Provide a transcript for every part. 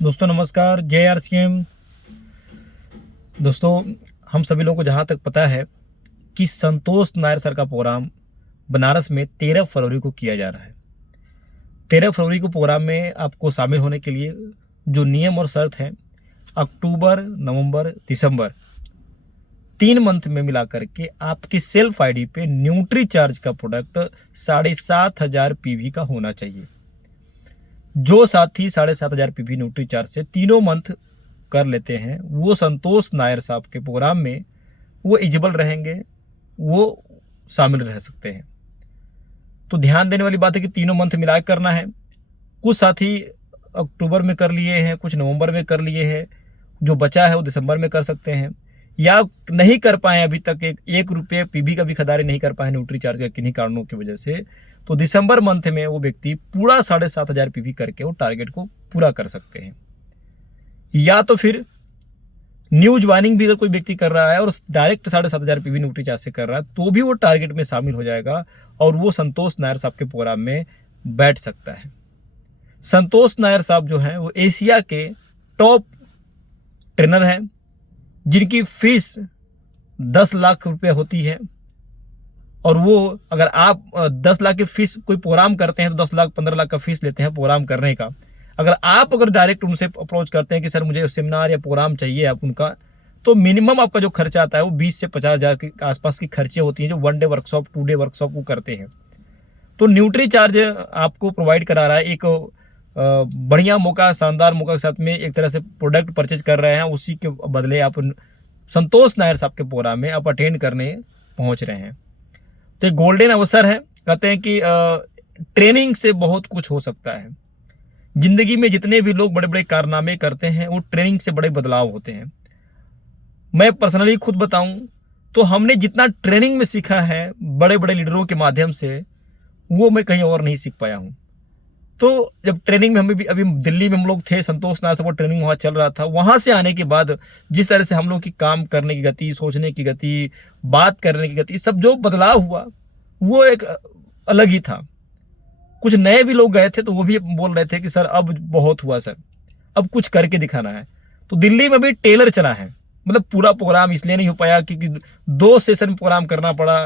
दोस्तों नमस्कार। जय आरसीएम। दोस्तों, हम सभी लोगों को जहाँ तक पता है कि संतोष नायर सर का प्रोग्राम बनारस में 13 फरवरी को किया जा रहा है। 13 फरवरी को प्रोग्राम में आपको शामिल होने के लिए जो नियम और शर्त हैं, अक्टूबर, नवंबर, दिसंबर 3 मंथ में मिला करके आपकी सेल्फ आईडी पे न्यूट्री चार्ज का प्रोडक्ट 7,500 पीवी का होना चाहिए। जो साथी 7,500 पीवी न्यूट्री चार्ज से तीनों मंथ कर लेते हैं वो संतोष नायर साहब के प्रोग्राम में वो एलिजिबल रहेंगे, वो शामिल रह सकते हैं। तो ध्यान देने वाली बात है कि तीनों मंथ मिला करना है। कुछ साथी अक्टूबर में कर लिए हैं, कुछ नवंबर में कर लिए हैं, जो बचा है वो दिसंबर में कर सकते हैं, या नहीं कर पाए अभी तक एक रुपये पीवी का भी खरीदारी नहीं कर पाए न्यूट्री चार्ज का किन्हीं कारणों की वजह से, तो दिसंबर मंथ में वो व्यक्ति पूरा 7,500 पीवी करके वो टारगेट को पूरा कर सकते हैं। या तो फिर न्यू ज्वाइनिंग भी अगर कोई व्यक्ति कर रहा है और डायरेक्ट 7,500 पीवी न्यूट्री चार्ज से कर रहा है तो भी वो टारगेट में शामिल हो जाएगा और वो संतोष नायर साहब के प्रोग्राम में बैठ सकता है। संतोष नायर साहब जो हैं वो एशिया के टॉप ट्रेनर हैं, जिनकी फीस 10 लाख रुपए होती है। और वो अगर आप 10 लाख की फीस कोई प्रोग्राम करते हैं तो 10 लाख 15 लाख का फीस लेते हैं प्रोग्राम करने का। अगर डायरेक्ट उनसे अप्रोच करते हैं कि सर मुझे सेमिनार या प्रोग्राम चाहिए आप उनका, तो मिनिमम आपका जो खर्चा आता है वो 20 से 50,000 के आसपास की खर्चे होती हैं जो 1 डे वर्कशॉप 2 डे वर्कशॉप वो करते हैं। तो न्यूट्री चार्ज आपको प्रोवाइड करा रहा है एक बढ़िया मौका, शानदार मौका के साथ में एक तरह से प्रोडक्ट परचेज कर रहे हैं, उसी के बदले आप संतोष नायर साहब के प्रोग्राम में आप अटेंड करने पहुंच रहे हैं। तो एक गोल्डन अवसर है। कहते हैं कि ट्रेनिंग से बहुत कुछ हो सकता है। जिंदगी में जितने भी लोग बड़े बड़े कारनामे करते हैं वो ट्रेनिंग से बड़े बदलाव होते हैं। मैं पर्सनली खुद बताऊं तो हमने जितना ट्रेनिंग में सीखा है बड़े बड़े लीडरों के माध्यम से, वो मैं कहीं और नहीं सीख पाया हूं। तो जब ट्रेनिंग में हमें भी अभी दिल्ली में हम लोग थे, संतोष नायर साहब का ट्रेनिंग वहाँ चल रहा था, वहाँ से आने के बाद जिस तरह से हम लोग की काम करने की गति, सोचने की गति, बात करने की गति, सब जो बदलाव हुआ वो एक अलग ही था। कुछ नए भी लोग गए थे तो वो भी बोल रहे थे कि सर अब बहुत हुआ सर, अब कुछ करके दिखाना है। तो दिल्ली में भी टेलर चला है, मतलब पूरा प्रोग्राम इसलिए नहीं हो पाया क्योंकि 2 सेशन प्रोग्राम करना पड़ा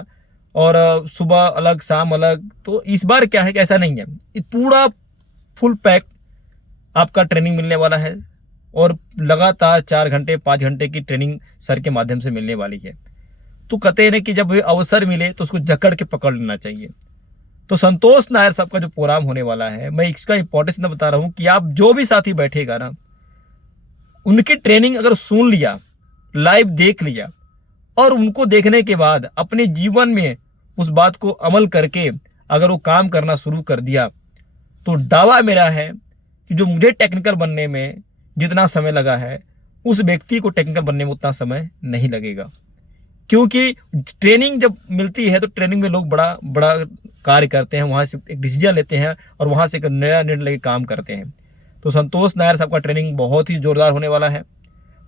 और सुबह अलग शाम अलग। तो इस बार क्या है कि ऐसा नहीं है, पूरा फुल पैक आपका ट्रेनिंग मिलने वाला है और लगातार 4 घंटे 5 घंटे की ट्रेनिंग सर के माध्यम से मिलने वाली है। तो कहते हैं कि जब अवसर मिले तो उसको जकड़ के पकड़ लेना चाहिए। तो संतोष नायर साहब का जो प्रोग्राम होने वाला है, मैं इसका इंपॉर्टेंस ना बता रहा हूं कि आप जो भी साथी बैठेगा ना, उनकी ट्रेनिंग अगर सुन लिया, लाइव देख लिया और उनको देखने के बाद अपने जीवन में उस बात को अमल करके अगर वो काम करना शुरू कर दिया, तो दावा मेरा है कि जो मुझे टेक्निकल बनने में जितना समय लगा है उस व्यक्ति को टेक्निकल बनने में उतना समय नहीं लगेगा। क्योंकि ट्रेनिंग जब मिलती है तो ट्रेनिंग में लोग बड़ा बड़ा कार्य करते हैं, वहाँ से एक डिसीजन लेते हैं और वहाँ से एक नया निर्णय लेके काम करते हैं। तो संतोष नायर साहब का ट्रेनिंग बहुत ही जोरदार होने वाला है,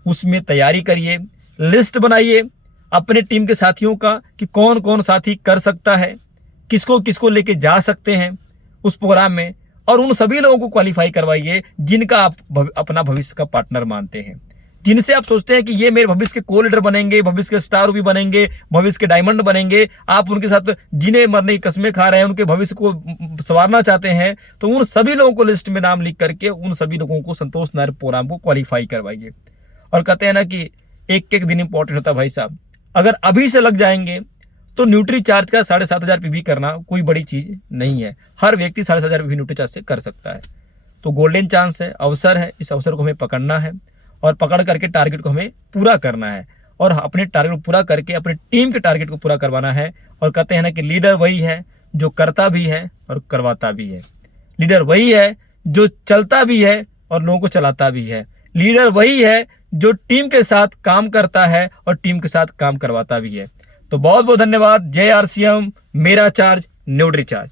उसमें तैयारी करिए, लिस्ट बनाइए अपने टीम के साथियों का कि कौन कौन साथी कर सकता है, किसको किसको लेके जा सकते हैं उस प्रोग्राम में, और उन सभी लोगों को क्वालिफाई करवाइए जिनका आप अपना भविष्य का पार्टनर मानते हैं, जिनसे आप सोचते हैं कि ये मेरे भविष्य के को लीडर बनेंगे, भविष्य के स्टार भी बनेंगे, भविष्य के डायमंड बनेंगे। आप उनके साथ जीने मरने की कस्में खा रहे हैं, उनके भविष्य को संवारना चाहते हैं, तो उन सभी लोगों को लिस्ट में नाम लिख करके उन सभी लोगों को संतोष नायर प्रोग्राम को क्वालिफाई करवाइए। और कहते हैं ना कि एक एक दिन इंपॉर्टेंट होता है भाई साहब, अगर अभी से लग जाएंगे तो न्यूट्री चार्ज का 7,500 पीवी करना कोई बड़ी चीज नहीं है। हर व्यक्ति 7,500 पीवी न्यूट्री चार्ज से कर सकता है। तो गोल्डन चांस है, अवसर है, इस अवसर को हमें पकड़ना है और पकड़ करके टारगेट को हमें पूरा करना है और अपने टारगेट को पूरा करके अपने टीम के टारगेट को पूरा करवाना है। और कहते हैं ना कि लीडर वही है जो करता भी है और करवाता भी है। लीडर वही है जो चलता भी है और लोगों को चलाता भी है। लीडर वही है जो टीम के साथ काम करता है और टीम के साथ काम करवाता भी है। तो बहुत बहुत धन्यवाद। जय आरसीएम, मेरा चार्ज न्यूट्री चार्ज।